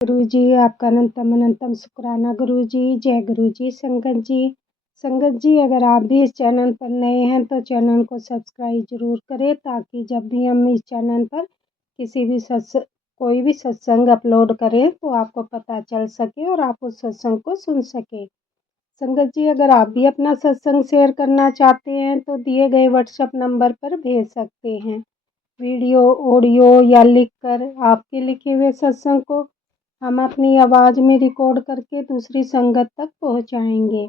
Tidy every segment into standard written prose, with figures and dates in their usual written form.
गुरुजी आपका अनंतम अनंतम शुक्राना गुरुजी। जय गुरुजी। संगत जी अगर आप भी इस चैनल पर नए हैं तो चैनल को सब्सक्राइब जरूर करें, ताकि जब भी हम इस चैनल पर कोई भी सत्संग अपलोड करें तो आपको पता चल सके और आप उस सत्संग को सुन सके। संगत जी अगर आप भी अपना सत्संग शेयर करना चाहते हैं तो दिए गए व्हाट्सएप नंबर पर भेज सकते हैं। वीडियो, ऑडियो या लिखकर आपके लिखे हुए सत्संग को हम अपनी आवाज़ में रिकॉर्ड करके दूसरी संगत तक पहुंचाएंगे।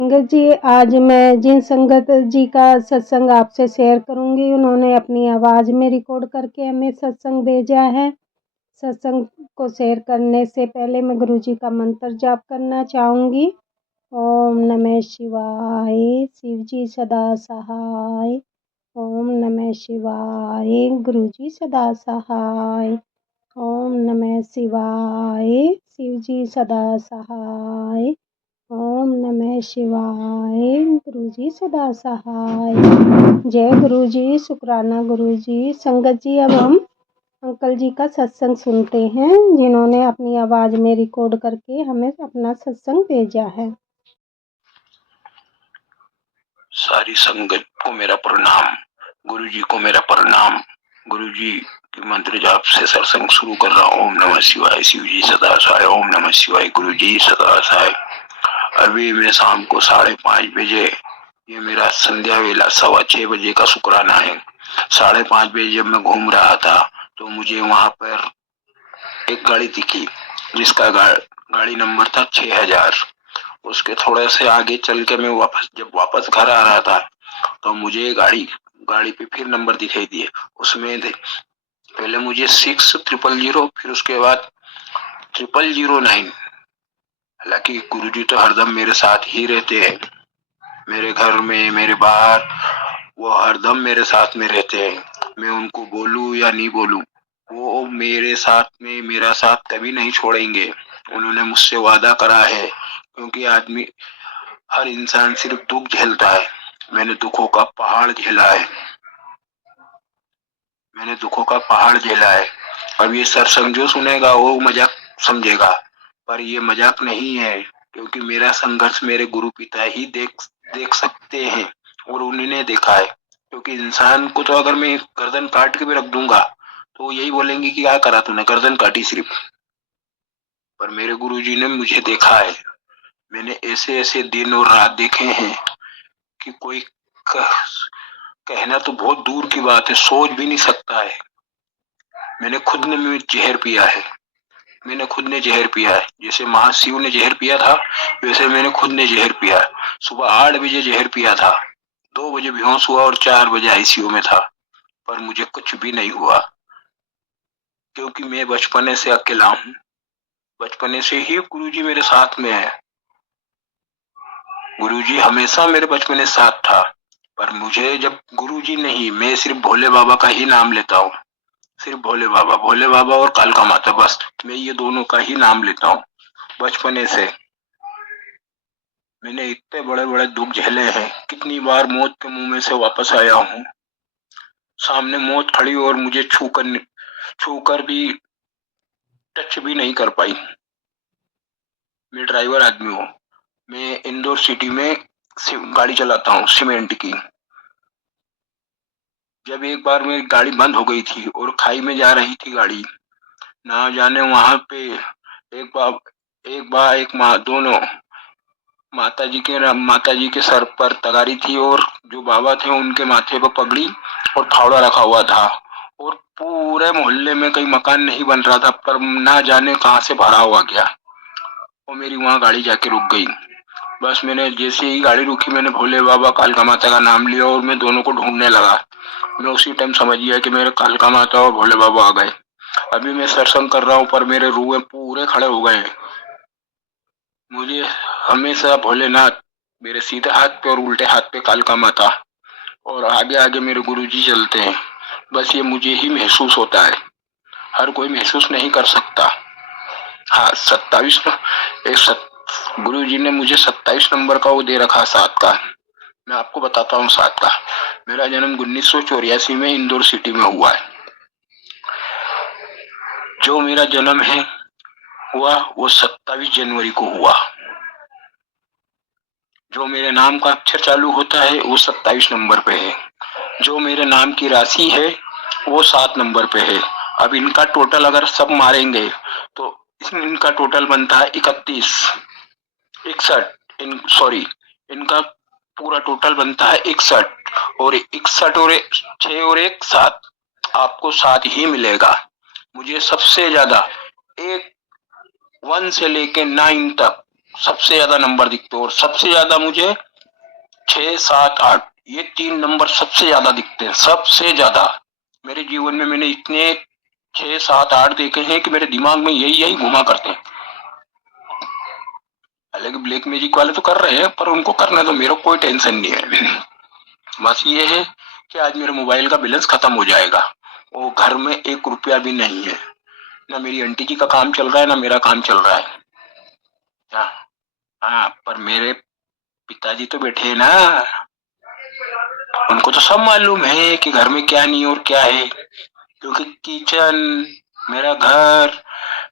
संगत जी आज मैं जिन संगत जी का सत्संग आपसे शेयर करूंगी, उन्होंने अपनी आवाज़ में रिकॉर्ड करके हमें सत्संग भेजा है। सत्संग को शेयर करने से पहले मैं गुरु जी का मंत्र जाप करना चाहूँगी। ओम नमः शिवाय, शिव जी सदा सहाय। ओम नमः शिवाय, गुरु जी सदा सहाय। ओम नमः शिवाय, शिव जी सदा सहाय। ओम नमः शिवाय, गुरु जी सदा सहाय। जय गुरु जी, शुक्राना गुरु जी। संगत जी अब हम अंकल जी का सत्संग सुनते हैं, जिन्होंने अपनी आवाज में रिकॉर्ड करके हमें अपना सत्संग भेजा है। सारी संगत को मेरा प्रणाम, गुरु जी को मेरा प्रणाम। गुरु जी के मंत्र जाप से सत्संग शुरू कर रहा हूँ। ओम नमः शिवाय, शिव जी सदा सहाय। ओम नमः शिवाय, गुरु जी सदा सहाय। अभी मैं शाम को 5:30 बजे, ये मेरा संध्या वेला 6:15 बजे का शुक्राना है। 5:30 बजे जब मैं घूम रहा था तो मुझे वहां पर एक गाड़ी दिखी, जिसका गाड़ी नंबर था 6000। उसके थोड़े से आगे चल के मैं जब वापस घर आ रहा था तो मुझे गाड़ी पे फिर नंबर दिखाई दिए। उसमें पहले मुझे 6000, फिर उसके बाद 0009। हालांकि गुरुजी तो हरदम मेरे साथ ही रहते हैं, मेरे घर में, मेरे बाहर, वो हरदम मेरे साथ में रहते हैं। मैं उनको बोलूं या नहीं बोलूं, वो मेरे साथ में मेरा साथ कभी नहीं छोड़ेंगे। उन्होंने मुझसे वादा करा है, क्योंकि हर इंसान सिर्फ दुख झेलता है। मैंने दुखों का पहाड़ झेला है, मैंने दुखों का पहाड़ झेला है। अब ये सत्संग जो सुनेगा वो मजाक समझेगा, पर ये मजाक नहीं है, क्योंकि मेरा संघर्ष मेरे गुरु पिता ही देख सकते हैं, और उन्होंने देखा है। क्योंकि इंसान को तो अगर मैं गर्दन काट के भी रख दूंगा तो यही बोलेंगे कि क्या करा तूने, गर्दन काटी सिर्फ। पर मेरे गुरुजी ने मुझे देखा है। मैंने ऐसे ऐसे दिन और रात देखे हैं कि कोई कहना तो बहुत दूर की बात है, सोच भी नहीं सकता है। मैंने खुद ने जहर पिया है, मैंने खुद ने जहर पिया है। जैसे महाशिव ने जहर पिया था, वैसे मैंने खुद ने जहर पिया है। सुबह 8 बजे जहर पिया था, 2 बजे बेहोश हुआ और 4 बजे आईसीयू में था, पर मुझे कुछ भी नहीं हुआ, क्योंकि मैं बचपने से अकेला हूँ। बचपने से ही गुरुजी मेरे साथ में है। गुरुजी हमेशा मेरे बचपने साथ था, पर मुझे जब गुरुजी नहीं, मैं सिर्फ भोले बाबा का ही नाम लेता हूँ। सिर्फ भोले बाबा और कालका माता, बस मैं ये दोनों का ही नाम लेता हूँ। बचपने से मैंने इतने बड़े बड़े दुख झेले हैं, कितनी बार मौत के मुंह में से वापस आया हूँ। सामने मौत खड़ी और मुझे छूकर भी टच भी नहीं कर पाई। मैं ड्राइवर आदमी हूँ, मैं इंदौर सिटी में गाड़ी चलाता हूँ सीमेंट की। जब एक बार मेरी गाड़ी बंद हो गई थी और खाई में जा रही थी गाड़ी, ना जाने वहां पे एक माँ, दोनों माता जी के सर पर तगारी थी, और जो बाबा थे उनके माथे पर पगड़ी और फावड़ा रखा हुआ था, और पूरे मोहल्ले में कहीं मकान नहीं बन रहा था, पर ना जाने कहां से भरा हुआ गया और मेरी वहां गाड़ी जाके रुक गई। बस मैंने जैसे ही गाड़ी रुकी, मैंने भोले बाबा कालका माता का नाम लिया और मैं दोनों को ढूंढने लगा। मैं उसी टाइम समझ गया कि मेरे कालका माता और भोले बाबा आ गए। अभी मैं सत्संग कर रहा हूँ, पर मेरे रूह पूरे खड़े हो गए हैं। मुझे हमेशा भोलेनाथ मेरे सीधे हाथ पे और उल्टे हाथ पे कालका माता, और आगे आगे मेरे गुरुजी चलते हैं। बस ये मुझे ही महसूस होता है, हर कोई महसूस नहीं कर सकता। हाँ, 27 गुरु जी ने मुझे 27 नंबर का वो दे रखा, 7 का। मैं आपको बताता हूँ 7 का। मेरा जन्म 1984 में इंदौर सिटी में हुआ है। जो मेरा जन्म है हुआ वो 27 जनवरी को हुआ। जो मेरे नाम का अक्षर चालू होता है वो 27 नंबर पे है। जो मेरे नाम की राशि है वो 7 नंबर पे है। अब इनका टोटल अगर सब मारेंगे तो इनका टोटल बनता है 31, 61, सॉरी, इनका पूरा टोटल बनता है 61, और 61 और 6 और 1 7, आपको 7 ही मिलेगा। मुझे सबसे ज्यादा एक 1 से लेके 9 तक सबसे ज्यादा नंबर दिखते, और सबसे ज्यादा मुझे 6 7 8 ये 3 नंबर सबसे ज्यादा दिखते हैं। सबसे ज्यादा मेरे जीवन में मैंने इतने 6 7 8 देखे हैं कि मेरे दिमाग में यही यही घुमा करते हैं। हालांकि ब्लैक मैजिक वाले तो कर रहे हैं, पर उनको करने तो मेरा कोई टेंशन नहीं है। बस ये है कि आज मेरे मोबाइल का बैलेंस खत्म हो जाएगा, और घर में 1 रुपया भी नहीं है। ना मेरी आंटी जी का काम चल रहा है, ना मेरा काम चल रहा है। हाँ, हाँ, पर मेरे पिताजी तो बैठे हैं ना, उनको तो सब मालूम है कि घर में क्या नहीं और क्या है। क्योंकि किचन, मेरा घर,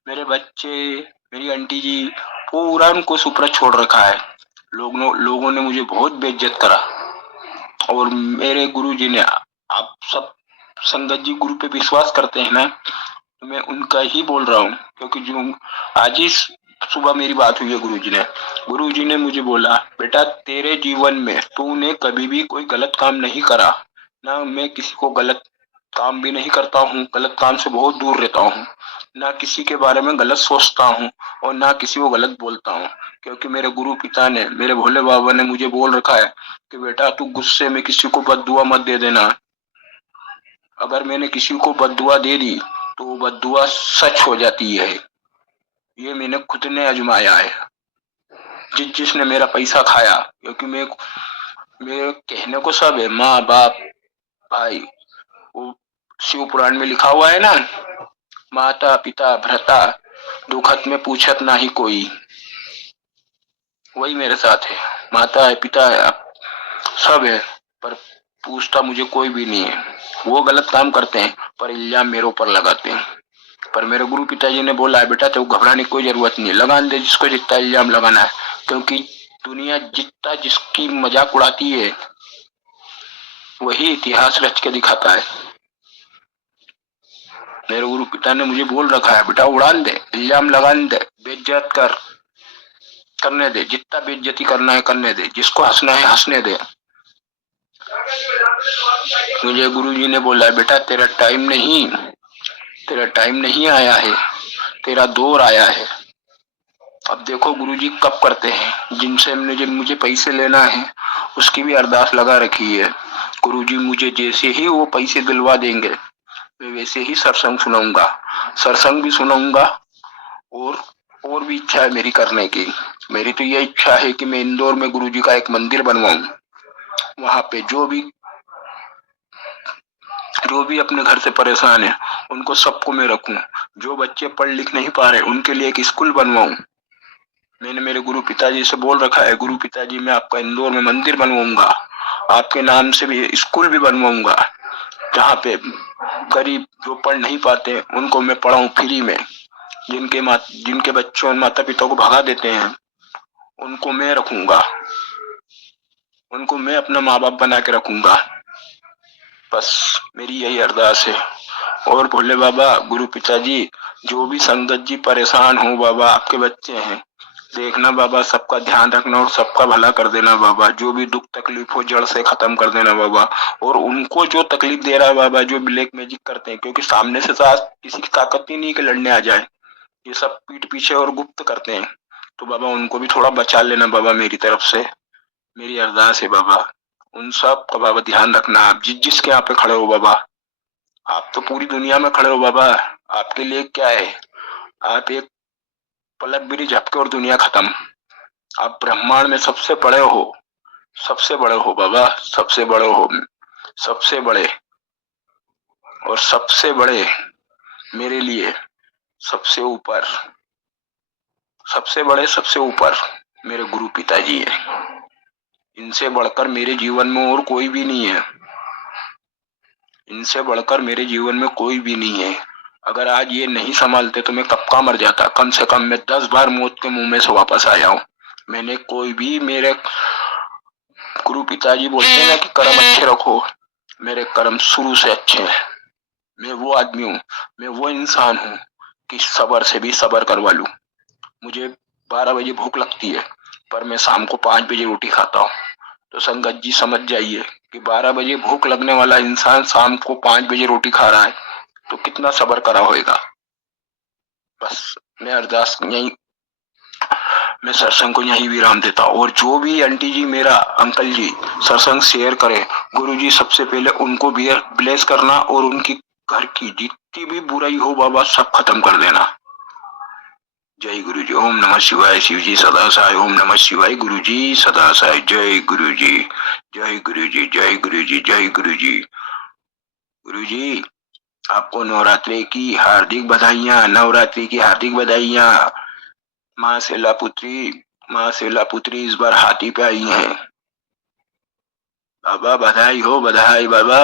मेरे बच्चे, मेरी आंटी जी, पूरा उनको सुपरत छोड़ रखा है। लोगों ने मुझे बहुत बेइज्जत करा, और मेरे गुरु जी ने, आप सब संगत जी गुरु पे विश्वास करते हैं ना, तो मैं उनका ही बोल रहा हूँ। क्योंकि जो आज ही सुबह मेरी बात हुई है गुरु जी ने मुझे बोला, बेटा तेरे जीवन में तूने कभी भी कोई गलत काम नहीं करा। ना मैं किसी को गलत काम भी नहीं करता हूँ, गलत काम से बहुत दूर रहता हूँ। ना किसी के बारे में गलत सोचता हूँ, और ना किसी को गलत बोलता हूँ। क्योंकि मेरे गुरु पिता ने, मेरे भोले बाबा ने मुझे बोल रखा है कि बेटा तू गुस्से में किसी को बद्दुआ मत दे देना। अगर मैंने किसी को बद्दुआ दे दी तो वो बद्दुआ सच हो जाती है। ये मैंने खुद ने आजमाया है। जिसने मेरा पैसा खाया, क्योंकि मेरे कहने को सब है, माँ बाप भाई, वो शिव पुराण में लिखा हुआ है ना, माता पिता भ्राता दुखत में पूछत नाही कोई। वही मेरे साथ है, माता है, पिता है, सब है, पर पूछता मुझे कोई भी नहीं है। वो गलत काम करते हैं पर इल्जाम मेरे ऊपर लगाते हैं। पर मेरे गुरु पिताजी ने बोला है, बेटा तो घबराने की कोई जरूरत नहीं है, लगान दे जिसको जितना इल्जाम लगाना है। क्योंकि दुनिया जितना जिसकी मजाक उड़ाती है वही इतिहास रच के दिखाता है। मेरे गुरु पिता ने मुझे बोल रखा है, बेटा उड़ान दे, इल्जाम लगान दे, बेइज्जत करने दे, जितना बेइज्जती करना है करने दे, जिसको हंसना है हंसने दे। मुझे गुरुजी ने बोला है, बेटा तेरा टाइम नहीं आया है, तेरा दौर आया है। अब देखो गुरुजी कब करते हैं। जिनसे मुझे पैसे लेना है उसकी भी अरदास लगा रखी है। गुरुजी मुझे जैसे ही वो पैसे दिलवा देंगे मैं वैसे ही सत्संग भी सुनाऊंगा, और भी इच्छा है मेरी करने की। मेरी तो ये इच्छा है कि मैं इंदौर में गुरुजी का एक मंदिर बनवाऊं। वहां पे जो भी अपने घर से परेशान है उनको सबको मैं रखूं। जो बच्चे पढ़ लिख नहीं पा रहे उनके लिए एक स्कूल बनवाऊं। मैंने मेरे गुरु पिताजी से बोल रखा है, गुरु पिताजी मैं आपका इंदौर में मंदिर बनवाऊंगा, आपके नाम से भी स्कूल भी बनवाऊंगा, जहाँ पे गरीब जो पढ़ नहीं पाते उनको मैं पढ़ाऊं फ्री में। जिनके बच्चों और माता पिता को भगा देते हैं उनको मैं रखूंगा, उनको मैं अपना माँ बाप बना के रखूंगा। बस मेरी यही अरदास है। और भोले बाबा, गुरु पिताजी, जो भी संगत जी परेशान हो बाबा, आपके बच्चे हैं, देखना बाबा, सबका ध्यान रखना और सबका भला कर देना बाबा। जो भी दुख तकलीफ हो जड़ से खत्म कर देना बाबा। और उनको जो तकलीफ दे रहा है बाबा, जो ब्लैक मैजिक करते हैं, क्योंकि सामने से किसी की ताकत ही नहीं कि लड़ने आ जाए, ये सब पीठ पीछे और गुप्त करते हैं। तो बाबा उनको भी थोड़ा बचा लेना बाबा, मेरी तरफ से मेरी अरदास है बाबा। उन सब का बाबा ध्यान रखना। आप जिसके यहाँ पे खड़े हो बाबा, आप तो पूरी दुनिया में खड़े हो बाबा, आपके लिए क्या है। आप एक पलक भी झपके और दुनिया खत्म। आप ब्रह्मांड में सबसे बड़े हो बाबा, सबसे बड़े हो, सबसे बड़े। और सबसे बड़े मेरे लिए सबसे ऊपर, सबसे ऊपर मेरे गुरु पिताजी है। इनसे बढ़कर मेरे जीवन में और कोई भी नहीं है, इनसे बढ़कर मेरे जीवन में कोई भी नहीं है। अगर आज ये नहीं संभालते तो मैं कब का मर जाता। कम से कम मैं 10 बार मौत के मुंह में से वापस आया हूँ। मैंने कोई भी, मेरे गुरु पिताजी बोलते हैं ना कि कर्म अच्छे रखो, मेरे कर्म शुरू से अच्छे हैं। मैं वो आदमी हूँ, मैं वो इंसान हूँ कि सबर से भी सबर करवा लूं। मुझे 12 बजे भूख लगती है, पर मैं शाम को 5 बजे रोटी खाता हूँ। तो संगत जी समझ जाइए कि 12 बजे भूख लगने वाला इंसान शाम को 5 बजे रोटी खा रहा है, तो कितना सबर करा होगा। बस मैं अरदास यही, मैं सत्संग को यही विराम देता हूँ। और जो भी आंटी जी, मेरा अंकल जी सत्संग शेयर करे, गुरु जी सबसे पहले उनको भी ब्लेस करना और उनकी घर की जितनी भी बुराई हो बाबा सब खत्म कर देना। जय गुरु जी। ओम नमः शिवाय। शिव जी सदा सहाय। ओम नमः शिवाय। गुरु जी सदा सहाय। जय गुरु जी, जय गुरु जी, जय गुरु जी, जय गुरु जी। गुरु जी आपको नवरात्रि की हार्दिक बधाइयां, नवरात्रि की हार्दिक बधाइयां। माँ शैला पुत्री इस बार हाथी पे आई हैं। बाबा बधाई हो, बधाई बाबा,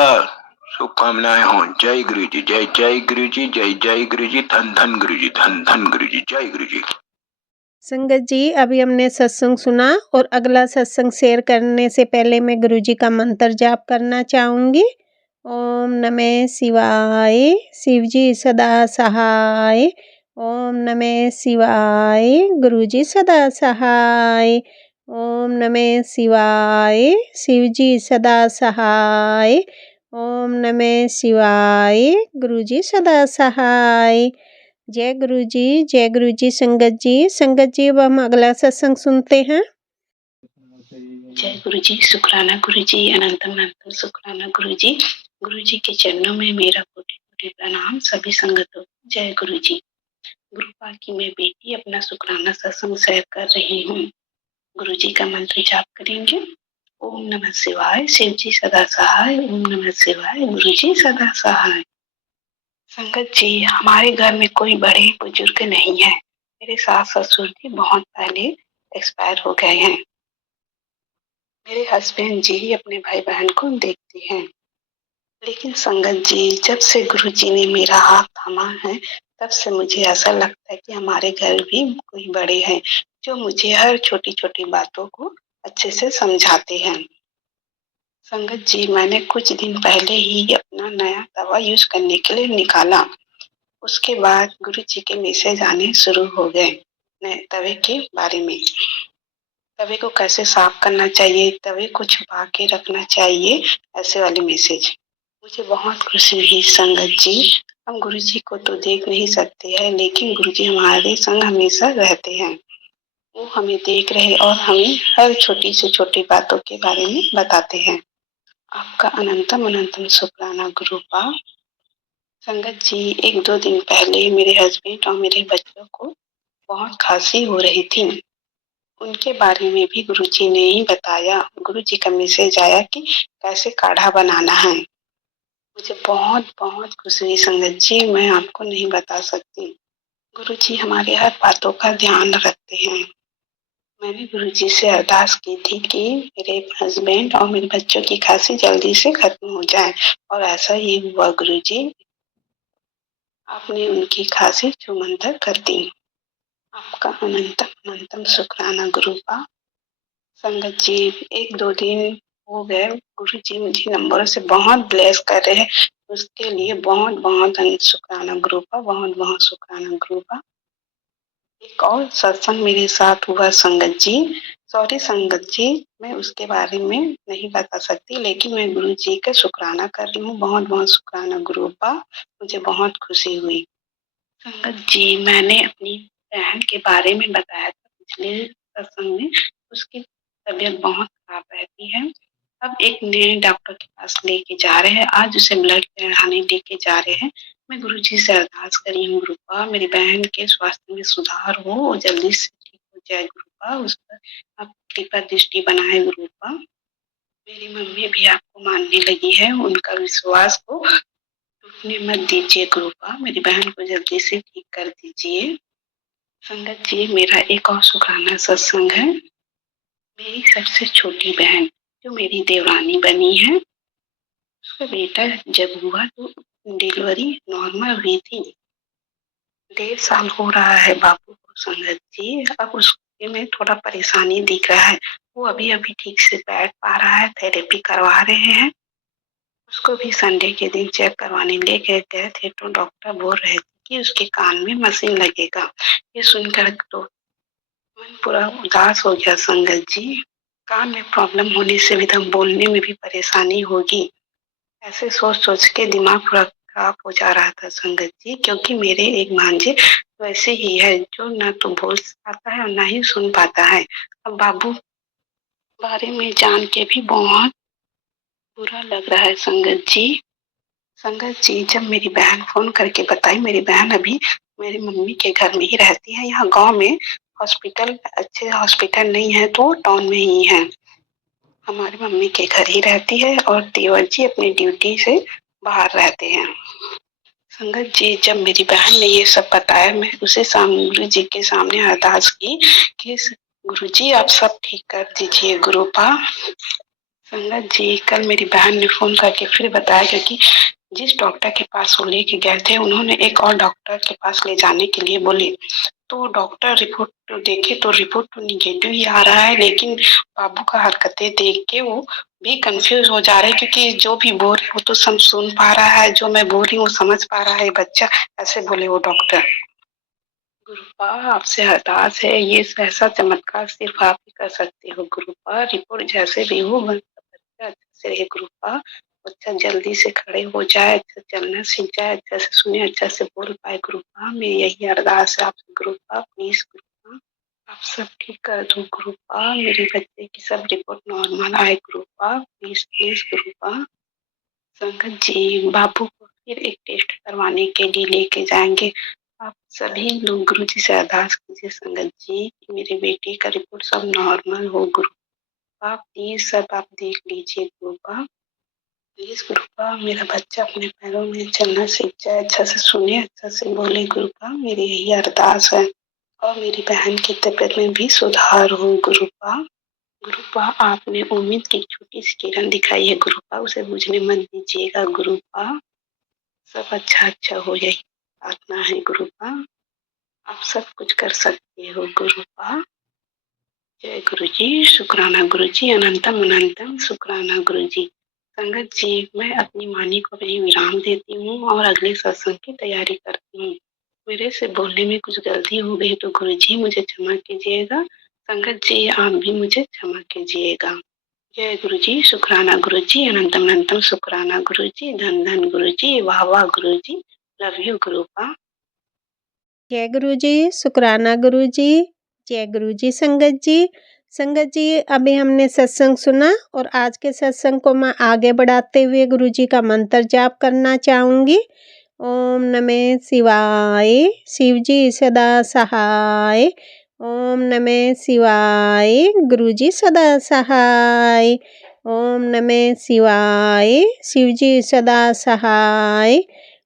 शुभकामनाएं हो। जय गुरु जी, जय जय गुरु जी, जय जय गुरु जी, धन धन गुरु जी, धन धन गुरु जी, जय गुरु जी। संगत जी, अभी हमने सत्संग सुना और अगला सत्संग शेयर करने से पहले मैं गुरु जी का मंत्र जाप करना चाहूँगी। ओम नमः शिवाय। शिव जी सदा सहाय। ओम नमः शिवाय। गुरु जी सदा सहाय। ओम नमः शिवाय। शिव जी सदा सहाय। ओम नमः शिवाय। गुरु जी सदा सहाय। जय गुरु जी, जय गुरु जी। संगत जी अब हम अगला सत्संग सुनते हैं। जय गुरु जी, शुक्राना गुरु जी, अनंतम अनंतम शुक्राना गुरु जी। गुरु जी के चरणों में मेरा कोटि कोटि प्रणाम सभी संगतों। जय गुरु जी। गुरुपा की मैं बेटी अपना शुक्राना सत्संग शेयर कर रही हूँ। गुरु जी का मंत्र जाप करेंगे। ओम नमः शिवाय। शिव जी सदा सहाय। ओम नमः शिवाय। गुरु जी सदा सहाय। संगत जी, हमारे घर में कोई बड़े बुजुर्ग नहीं है। मेरे सास ससुर जी बहुत पहले एक्सपायर हो गए हैं। मेरे हस्बैंड जी अपने भाई बहन को देखते हैं। लेकिन संगत जी, जब से गुरु जी ने मेरा हाथ थामा है, तब से मुझे ऐसा लगता है कि हमारे घर भी कोई बड़े हैं जो मुझे हर छोटी छोटी बातों को अच्छे से समझाते हैं। संगत जी, मैंने कुछ दिन पहले ही अपना नया तवा यूज करने के लिए निकाला। उसके बाद गुरु जी के मैसेज आने शुरू हो गए नए तवे के बारे में। तवे को कैसे साफ करना चाहिए, तवे को छुपा के रखना चाहिए, ऐसे वाले मैसेज। मुझे बहुत खुशी हुई संगत जी। हम गुरु जी को तो देख नहीं सकते हैं, लेकिन गुरु जी हमारे संग हमेशा रहते हैं। वो हमें देख रहे और हमें हर छोटी से छोटी बातों के बारे में बताते हैं। आपका अनंतम अनंतम शुक्राना गुरुपा। संगत जी, 1-2 दिन पहले मेरे हस्बैंड और मेरे बच्चों को बहुत खांसी हो रही थी। उनके बारे में भी गुरु जी ने ही बताया। गुरु जी का मैसेज आया कि कैसे काढ़ा बनाना है। मुझे बहुत बहुत खुशी हुई संगत जी, मैं आपको नहीं बता सकती। गुरु जी हमारे हर बातों का ध्यान रखते हैं। मैंने गुरु जी से अरदास की थी कि मेरे हस्बैंड और मेरे बच्चों की खांसी जल्दी से खत्म हो जाए, और ऐसा ही हुआ। गुरु जी, आपने उनकी खांसी छूमंतर कर दी। आपका अनंतम अनंतम शुक्राना गुरुपा। संगत जी, 1-2 दिन हो गए, गुरु जी मुझे नंबरों से बहुत ब्लेस कर रहे हैं। उसके लिए बहुत बहुत शुक्राना गुरुपा, बहुत बहुत शुक्राना गुरुपा। एक और सत्संग मेरे साथ हुआ संगत जी। सॉरी संगत जी, मैं उसके बारे में नहीं बता सकती, लेकिन मैं गुरु जी का शुक्राना कर रही हूँ। बहुत बहुत शुक्राना गुरुपा, मुझे बहुत खुशी हुई। संगत जी, मैंने अपनी बहन के बारे में बताया था पिछले सत्संग में। उसकी तबीयत बहुत खराब रहती है। अब एक नए डॉक्टर के पास लेके जा रहे हैं। आज उसे ब्लड चढ़ाने लेके जा रहे हैं। मैं गुरु जी से अरदास करी हूँ गुरुपा, मेरी बहन के स्वास्थ्य में सुधार हो, वो जल्दी से ठीक हो जाए गुरुपा। उस पर आप कृपा दृष्टि बनाए गुरुपा। मेरी मम्मी भी आपको मानने लगी है, उनका विश्वास को टूटने मत दीजिए गुरुपा। मेरी बहन को जल्दी से ठीक कर दीजिए। संगत जी, मेरा एक और शुक्राना सत्संग है। मेरी सबसे छोटी बहन जो मेरी देवरानी बनी है, उसका बेटा जब हुआ तो डिलीवरी नॉर्मल हुई थी। 1.5 साल हो रहा है बाबू को संगत जी। अब उसके में थोड़ा परेशानी दिख रहा है। वो अभी-अभी ठीक से बैठ पा रहा है, थेरेपी करवा रहे हैं। उसको भी संडे के दिन चेक करवाने लेके गए थे तो डॉक्टर बोल रहे थे कि उसके कान में मशीन लगेगा। ये सुनकर तो मन पूरा उदास हो गया संगत जी। कान में प्रॉब्लम होने से भी तो बोलने में भी परेशानी होगी। ऐसे सोच-सोच के दिमाग पूरा खराब हो जा रहा था संगत जी, क्योंकि मेरे एक भांजे वैसे ही है जो ना तो बोल पाता है और ना ही सुन पाता है। अब बाबू बारे में जान के भी बहुत बुरा लग रहा है संगत जी। संगत जी, जब मेरी बहन फ़ोन करके बताई, मेरी बहन अभी मेरी मम्मी के घर में ही रहती है। यहाँ गाँव में अच्छे हॉस्पिटल नहीं है तो टाउन में ही है। हमारी मम्मी के घर ही रहती है और देवर जी अपनी ड्यूटी से बाहर रहते हैं। संगत जी, जब मेरी बहन ने ये सब बताया, मैं उसे गुरु जी के सामने अरदास की कि गुरु जी आप सब ठीक कर दीजिए गुरुपा। संगत जी, कल मेरी बहन ने फ़ोन करके फिर बताया क्योंकि जिस डॉक्टर के पास वो लेके गए थे, उन्होंने एक और डॉक्टर के पास ले जाने के लिए बोले। तो डॉक्टर रिपोर्ट देखे तो रिपोर्ट तो नेगेटिव ही आ रहा है, लेकिन बाबू का हरकतें देख के वो भी कंफ्यूज हो जा रहे हैं क्योंकि जो भी बोल रहे वो तो सब सुन पा रहा है, जो मैं बोल रही हूँ वो समझ पा रहा है बच्चा, ऐसे बोले वो डॉक्टर। गुरुपा आपसे अरदास है, ये ऐसा चमत्कार सिर्फ आप ही कर सकते हो गुरुपा। रिपोर्ट जैसे भी हो बच्चा अच्छे से रहे गुरुपा। बच्चा जल्दी से खड़े हो जाए, अच्छा चलना सीख जाए, अच्छा से सुने, अच्छा से बोल पाए गुरुपा। मेरी यही अरदास है आपसे गुरुपा, प्लीज गुरुपा आप सब ठीक कर दो गुरुपा। मेरे बच्चे की सब रिपोर्ट नॉर्मल आए गुरुपा, प्लीज प्लीज गुरुपा। संगत जी, बाबू को फिर एक टेस्ट करवाने के लिए लेके जाएंगे। आप सभी लोग गुरु जी से अरदास कीजिए संगत जी कि मेरे बेटे का रिपोर्ट सब नॉर्मल हो गुरुपा। प्लीज सब आप देख लीजिए गुरुपा। प्लीज गुरुपा मेरा बच्चा अपने पैरों में चलना सीख जाए, अच्छा से सुने, अच्छा से बोले गुरुपा। मेरी यही अरदास है और मेरी बहन की तबीयत में भी सुधार हो गुरुपा। गुरुपा आपने उम्मीद की छोटी सी किरण दिखाई है गुरुपा, उसे बुझने मत दीजिएगा गुरुपा। सब अच्छा अच्छा हो, यही प्रार्थना है गुरुपा। आप सब कुछ कर सकते हो गुरुपा। जय गुरु जी, शुक्राना गुरु जी, अनंतम अनंतम शुक्राना गुरु जी। संगत जी, मैं अपनी वाणी को भी विराम देती हूँ और अगले सत्संग की तैयारी करती हूँ। मेरे से बोलने में कुछ गलती हो गई तो गुरु जी मुझे क्षमा कीजिएगा। संगत जी, आप भी मुझे क्षमा कीजिएगा। जय गुरु जी, शुक्राना गुरु जी, अनंतम अनंतम शुक्राना गुरु जी, धन धन गुरु जी, वाह वाह गुरु जी, लव यू गुरुपा। जय गुरु जी, शुक्राना गुरु जी, जय गुरु जी। संगत जी अभी हमने सत्संग सुना और आज के सत्संग को मैं आगे बढ़ाते हुए गुरु जी का मंत्र जाप करना चाहूँगी। ओम नमः शिवाय, शिव जी सदा सहाय। ओम नमः शिवाय, गुरु जी सदा सहाय। ओम नमः शिवाय, शिव जी सदा सहाय।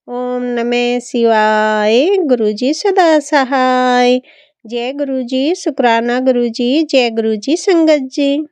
ओम नमः शिवाय, गुरु जी सदा सहाय। जय गुरु जी, शुक्राना गुरु जी, जय गुरु जी संगत जी।